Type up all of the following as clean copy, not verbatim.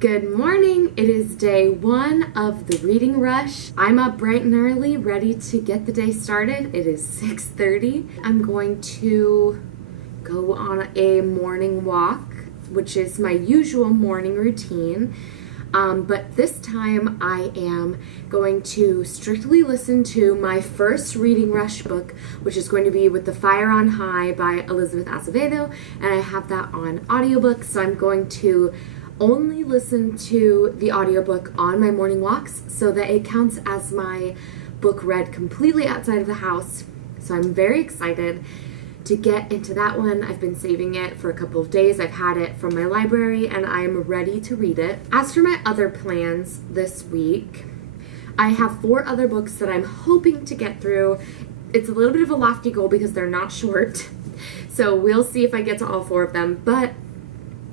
Good morning. It is day one of the reading rush. I'm up bright and early, ready to get the day started. It is 6:30. I'm going to go on a morning walk, which is my usual morning routine. But this time I am going to strictly listen to my first reading rush book, which is going to be With the Fire on High by Elizabeth Acevedo, and I have that on audiobook, so I'm going to only listen to the audiobook on my morning walks so that it counts as my book read completely outside of the house. So I'm very excited to get into that one. I've been saving it for a couple of days. I've had it from my library and I'm ready to read it. As for my other plans this week, I have 4 other books that I'm hoping to get through. It's a little bit of a lofty goal because they're not short. So we'll see if I get to all 4 of them, but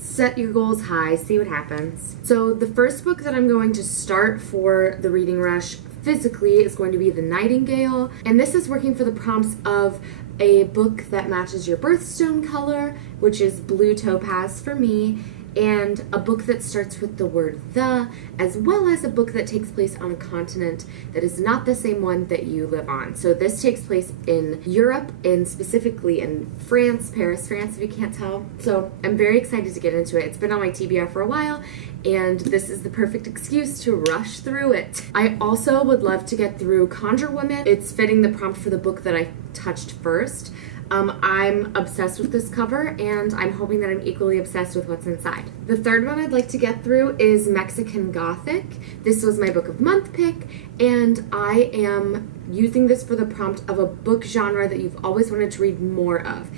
set your goals high, see what happens. So the first book that I'm going to start for the reading rush physically is going to be The Nightingale, and this is working for the prompts of a book that matches your birthstone color, which is blue topaz for me, and a book that starts with the word the, as well as a book that takes place on a continent that is not the same one that you live on. So this takes place in Europe, and specifically in France, Paris, France, if you can't tell. So I'm very excited to get into it. It's been on my TBR for a while, and this is the perfect excuse to rush through it. I also would love to get through Conjure Woman. It's fitting the prompt for the book that I touched first. I'm obsessed with this cover, and I'm hoping that I'm equally obsessed with what's inside. The third one I'd like to get through is Mexican Gothic. This was my book of month pick, and I am using this for the prompt of a book genre that you've always wanted to read more of.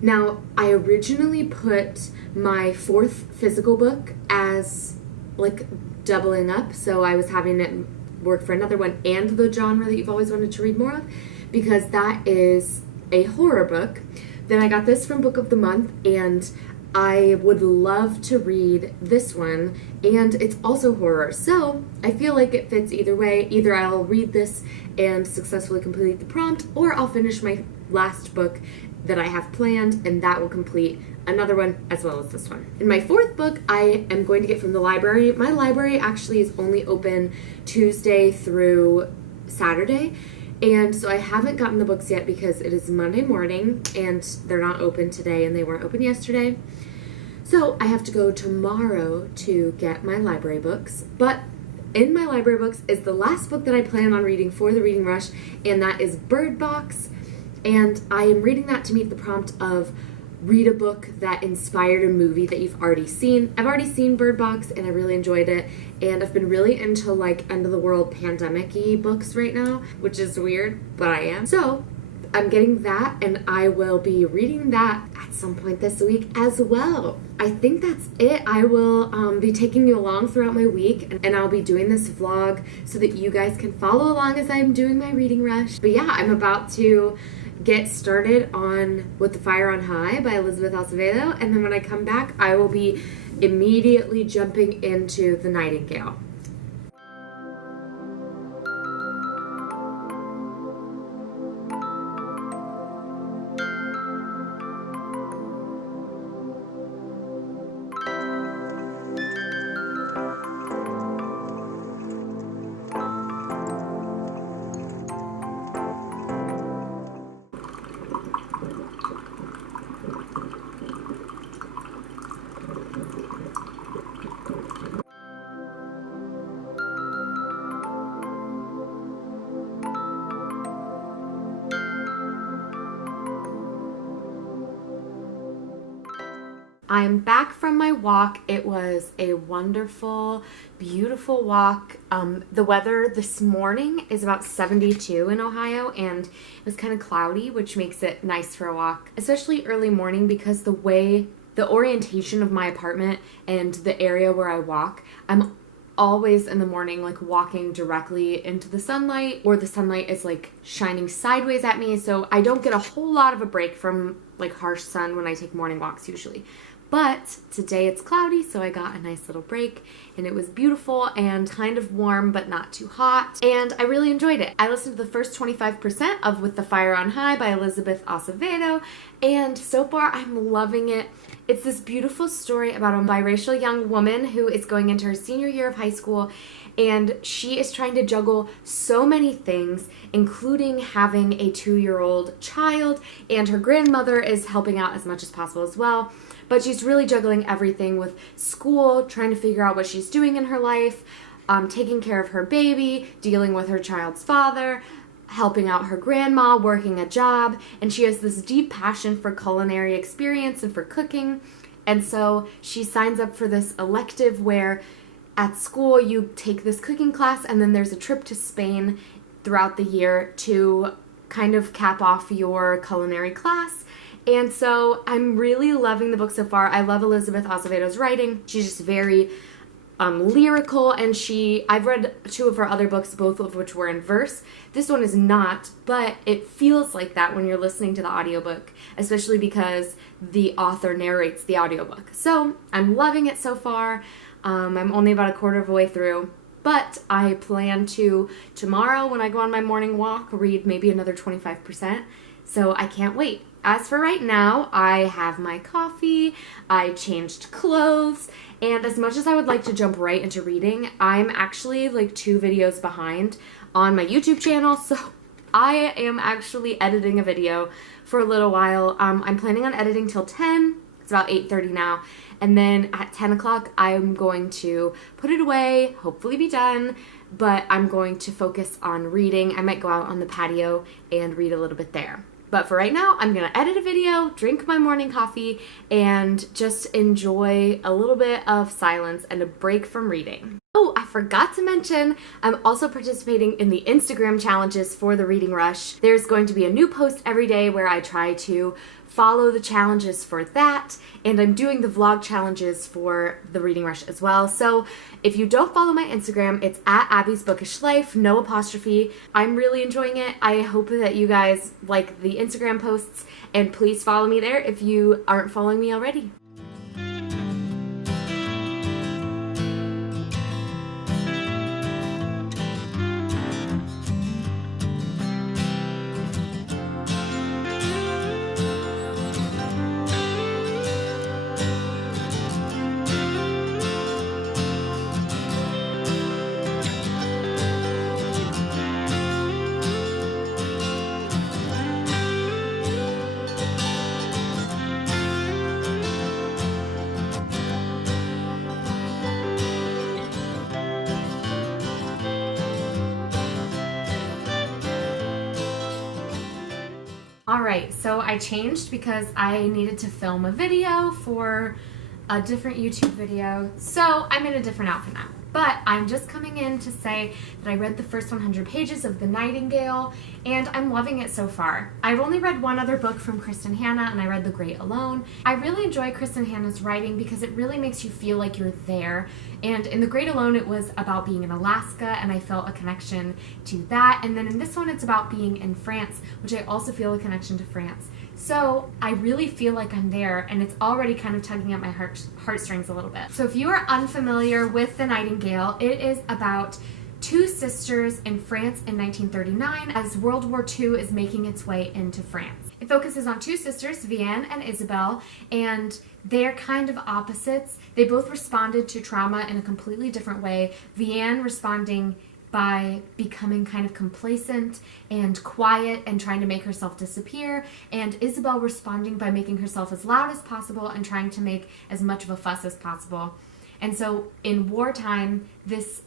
Now, I originally put my 4th physical book as like doubling up, so I was having it work for another one and the genre that you've always wanted to read more of, because that is a horror book. Then I got this from Book of the Month, and I would love to read this one, and it's also horror. So I feel like it fits either way. Either I'll read this and successfully complete the prompt, or I'll finish my last book that I have planned, and that will complete another one as well as this one. In my 4th book, I am going to get from the library. My library actually is only open Tuesday through Saturday, and so I haven't gotten the books yet because it is Monday morning and they're not open today and they weren't open yesterday. So I have to go tomorrow to get my library books. But in my library books is the last book that I plan on reading for the reading rush, and that is Bird Box. And I am reading that to meet the prompt of read a book that inspired a movie that you've already seen. I've already seen Bird Box and I really enjoyed it, and I've been really into like end of the world pandemic-y books right now, which is weird, but I am. So I'm getting that, and I will be reading that at some point this week as well. I think that's it. I will be taking you along throughout my week, and I'll be doing this vlog so that you guys can follow along as I'm doing my reading rush. But yeah, I'm about to get started on With the Fire on High by Elizabeth Acevedo, and then when I come back, I will be immediately jumping into The Nightingale. I'm back from my walk. It was a wonderful, beautiful walk. The weather this morning is about 72 in Ohio, and it was kind of cloudy, which makes it nice for a walk, especially early morning, because the orientation of my apartment and the area where I walk, I'm always in the morning like walking directly into the sunlight, or the sunlight is like shining sideways at me, so I don't get a whole lot of a break from like harsh sun when I take morning walks usually. But today it's cloudy, so I got a nice little break, and it was beautiful and kind of warm but not too hot, and I really enjoyed it. I listened to the first 25% of With the Fire on High by Elizabeth Acevedo, and so far I'm loving it. It's this beautiful story about a biracial young woman who is going into her senior year of high school, and she is trying to juggle so many things, including having a 2-year-old child, and her grandmother is helping out as much as possible as well. But she's really juggling everything with school, trying to figure out what she's doing in her life, taking care of her baby, dealing with her child's father, helping out her grandma, working a job, and she has this deep passion for culinary experience and for cooking. And so she signs up for this elective where at school you take this cooking class, and then there's a trip to Spain throughout the year to kind of cap off your culinary class. And so I'm really loving the book so far. I love Elizabeth Acevedo's writing. She's just very lyrical, and I've read 2 of her other books, both of which were in verse. This one is not, but it feels like that when you're listening to the audiobook, especially because the author narrates the audiobook. So I'm loving it so far. I'm only about a quarter of a way through, but I plan to, tomorrow when I go on my morning walk, read maybe another 25%. So I can't wait. As for right now, I have my coffee, I changed clothes, and as much as I would like to jump right into reading, I'm actually like 2 videos behind on my YouTube channel, so I am actually editing a video for a little while. I'm planning on editing till 10. It's about 8:30 now, and then at 10 o'clock I'm going to put it away, hopefully be done, but I'm going to focus on reading. I might go out on the patio and read a little bit there. But for right now, I'm going to edit a video, drink my morning coffee, and just enjoy a little bit of silence and a break from reading. Oh, I forgot to mention, I'm also participating in the Instagram challenges for the Reading Rush. There's going to be a new post every day where I try to follow the challenges for that, and I'm doing the vlog challenges for the Reading Rush as well. So if you don't follow my Instagram, it's at Abby'sBookishLife, no apostrophe. I'm really enjoying it. I hope that you guys like the Instagram posts, and please follow me there if you aren't following me already. Alright, so I changed because I needed to film a video for a different YouTube video, so I'm in a different outfit now. But I'm just coming in to say that I read the first 100 pages of The Nightingale, and I'm loving it so far. I've only read one other book from Kristin Hannah, and I read The Great Alone. I really enjoy Kristin Hannah's writing because it really makes you feel like you're there. And in The Great Alone, it was about being in Alaska, and I felt a connection to that. And then in this one, it's about being in France, which I also feel a connection to France. So I really feel like I'm there, and it's already kind of tugging at my heartstrings a little bit. So if you are unfamiliar with The Nightingale, it is about 2 sisters in France in 1939 as World War II is making its way into France. It focuses on 2 sisters, Vianne and Isabel, and they're kind of opposites. They both responded to trauma in a completely different way. Vianne responding by becoming kind of complacent and quiet and trying to make herself disappear, and Isabel responding by making herself as loud as possible and trying to make as much of a fuss as possible. And so in wartime, this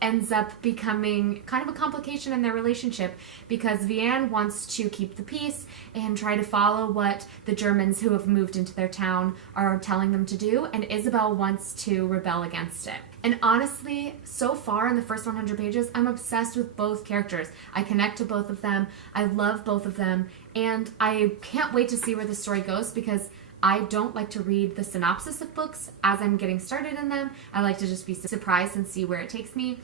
ends up becoming kind of a complication in their relationship because Vianne wants to keep the peace and try to follow what the Germans who have moved into their town are telling them to do, and Isabel wants to rebel against it. And honestly, so far in the first 100 pages, I'm obsessed with both characters. I connect to both of them, I love both of them, and I can't wait to see where the story goes because I don't like to read the synopsis of books as I'm getting started in them. I like to just be surprised and see where it takes me.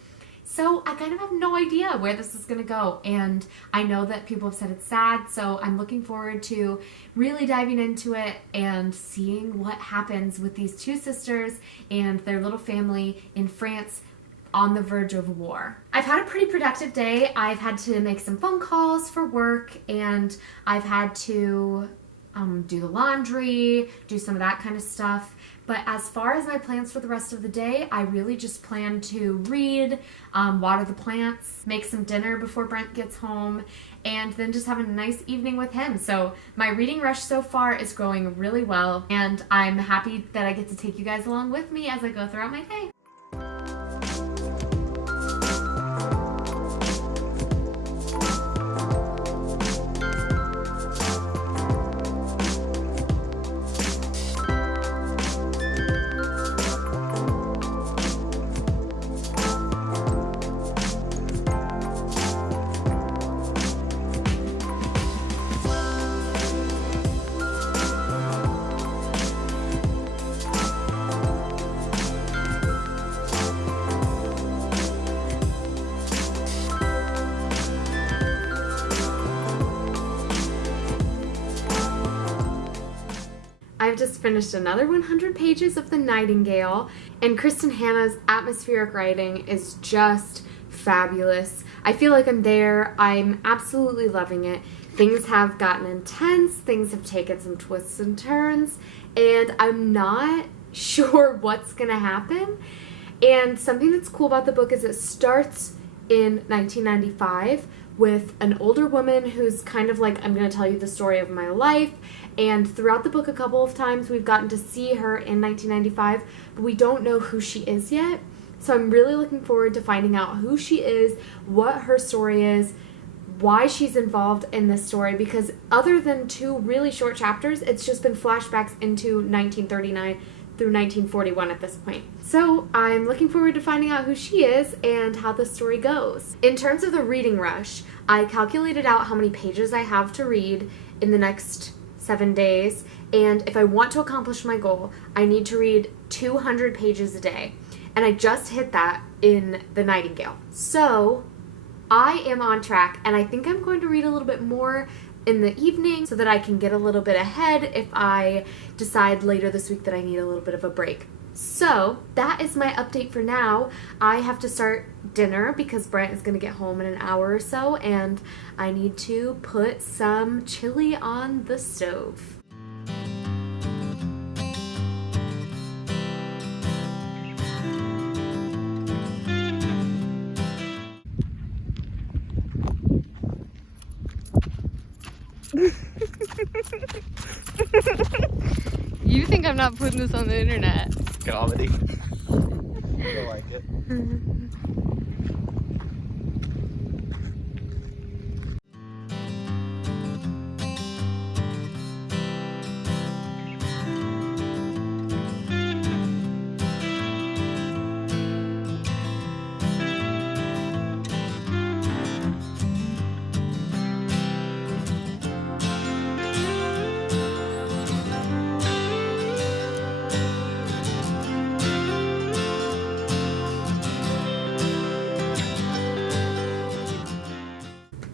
So I kind of have no idea where this is going to go, and I know that people have said it's sad, so I'm looking forward to really diving into it and seeing what happens with these 2 sisters and their little family in France on the verge of war. I've had a pretty productive day. I've had to make some phone calls for work, and I've had to do the laundry, do some of that kind of stuff. But as far as my plans for the rest of the day, I really just plan to read, water the plants, make some dinner before Brent gets home, and then just have a nice evening with him. So my reading rush so far is going really well, and I'm happy that I get to take you guys along with me as I go throughout my day. I've just finished another 100 pages of the Nightingale, and Kristin Hannah's atmospheric writing is just fabulous. I feel like I'm there. I'm absolutely loving it. Things have gotten intense, things have taken some twists and turns, and I'm not sure what's gonna happen. And something that's cool about the book is it starts in 1995 with an older woman who's kind of like, I'm going to tell you the story of my life, and throughout the book a couple of times we've gotten to see her in 1995, but we don't know who she is yet. So I'm really looking forward to finding out who she is, what her story is, why she's involved in this story, because other than 2 really short chapters, it's just been flashbacks into 1939 through 1941 at this point. So I'm looking forward to finding out who she is and how the story goes. In terms of the reading rush, I calculated out how many pages I have to read in the next 7 days, and if I want to accomplish my goal, I need to read 200 pages a day. And I just hit that in the Nightingale. So I am on track, and I think I'm going to read a little bit more in the evening so that I can get a little bit ahead if I decide later this week that I need a little bit of a break. So that is my update for now. I have to start dinner because Brent is going to get home in an hour or so, and I need to put some chili on the stove. You think I'm not putting this on the internet? Comedy. I like it.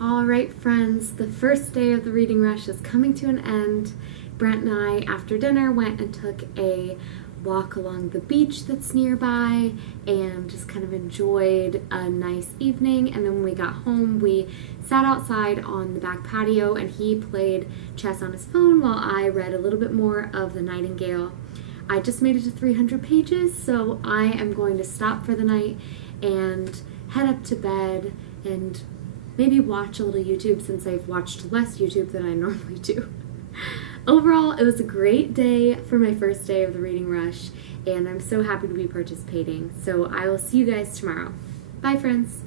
Alright friends, the first day of the reading rush is coming to an end. Brent and I, after dinner, went and took a walk along the beach that's nearby and just kind of enjoyed a nice evening. And then when we got home, we sat outside on the back patio and he played chess on his phone while I read a little bit more of the Nightingale. I just made it to 300 pages, so I am going to stop for the night and head up to bed and maybe watch a little YouTube since I've watched less YouTube than I normally do. Overall, it was a great day for my first day of the reading rush, and I'm so happy to be participating. So I will see you guys tomorrow. Bye, friends.